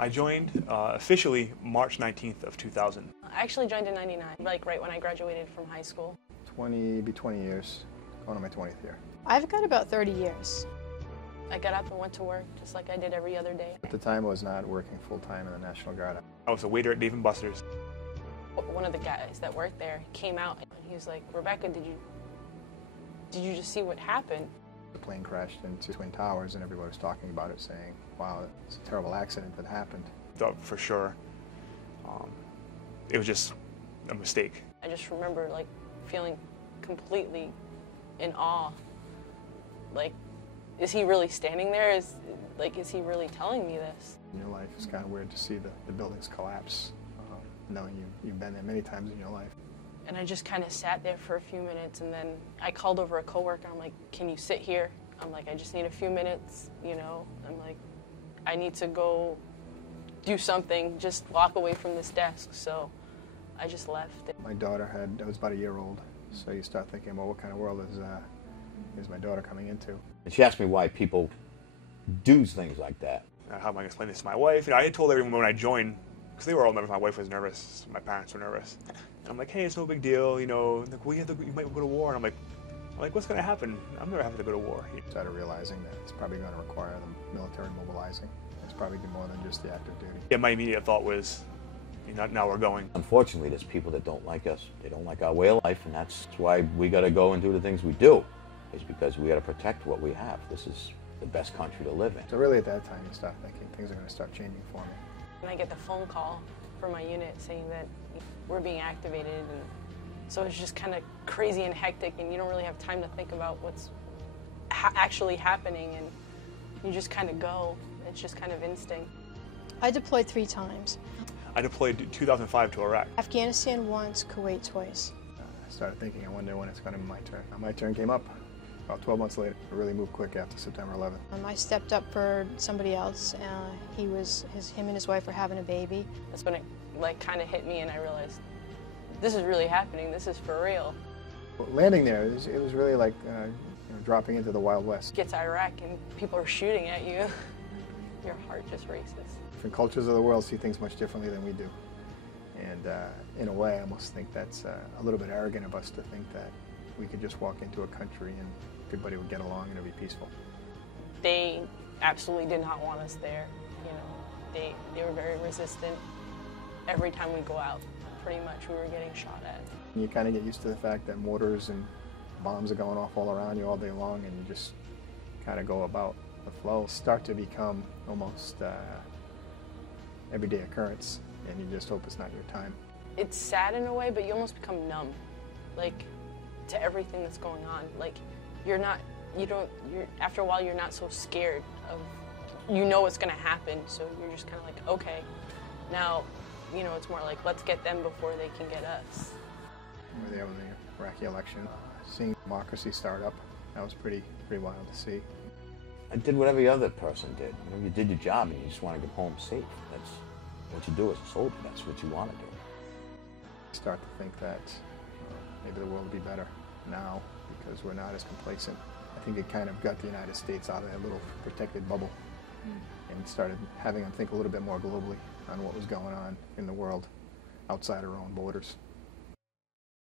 I joined officially March 19th of 2000. I actually joined in '99, like right when I graduated from high school. 20 years, going on my 20th year. I've got about 30 years. I got up and went to work just like I did every other day. At the time, I was not working full-time in the National Guard. I was a waiter at Dave & Buster's. One of the guys that worked there came out and he was like, "Rebecca, did you just see what happened?" The plane crashed into Twin Towers and everybody was talking about it, saying, wow, it's a terrible accident that happened. Thought for sure it was just a mistake. I just remember like feeling completely in awe. Like, is he really standing there? Is he really telling me this? In your life, it's kind of weird to see the buildings collapse, knowing you've been there many times in your life. And I just kind of sat there for a few minutes, and then I called over a coworker. I'm like, "Can you sit here?" I'm like, "I just need a few minutes, you know." I'm like, "I need to go do something, just walk away from this desk." So I just left. My daughter I was about a year old, so you start thinking, well, what kind of world is my daughter coming into? And she asked me why people do things like that. How am I going to explain this to my wife? You know, I had told everyone when I joined, because they were all nervous. My wife was nervous. My parents were nervous. And I'm like, "Hey, it's no big deal. You know, like, you might go to war." And I'm like, "What's going to happen? I'm never having to go to war." Started realizing that it's probably going to require the military mobilizing. It's probably more than just the active duty. Yeah, my immediate thought was, you know, now we're going. Unfortunately, there's people that don't like us. They don't like our way of life, and that's why we got to go and do the things we do, is because we got to protect what we have. This is the best country to live in. So really at that time, you start thinking things are going to start changing for me. And I get the phone call from my unit saying that we're being activated, and so it's just kind of crazy and hectic, and you don't really have time to think about what's actually happening, and you just kind of go. It's just kind of instinct. I deployed 3 times. I deployed in 2005 to Iraq. Afghanistan once, Kuwait twice. I started thinking, I wonder when it's going to be my turn. Now, my turn came up about 12 months later. It really moved quick after September 11th. I stepped up for somebody else. Him and his wife were having a baby. That's when it like kind of hit me, and I realized this is really happening. This is for real. Well, landing there, it was really like dropping into the Wild West. Get to Iraq and people are shooting at you. Your heart just races. Different cultures of the world see things much differently than we do. And in a way, I almost think that's a little bit arrogant of us to think that we could just walk into a country and everybody would get along and it would be peaceful. They absolutely did not want us there. You know, they were very resistant. Every time we go out, pretty much we were getting shot at. And you kind of get used to the fact that mortars and bombs are going off all around you all day long, and you just kind of go about the flow. Start to become almost everyday occurrence, and you just hope it's not your time. It's sad in a way, but you almost become numb, like, to everything that's going on. Like, after a while you're not so scared of, you know what's gonna happen, so you're just kind of like, okay, now, you know, it's more like, let's get them before they can get us. We were there when the Iraqi election, seeing democracy start up, that was pretty wild to see. I did what every other person did. You know, you did your job and you just want to get home safe. That's what you do as a soldier. That's what you want to do. You start to think that maybe the world will be better now because we're not as complacent. I think it kind of got the United States out of that little protected bubble and started having them think a little bit more globally on what was going on in the world outside our own borders.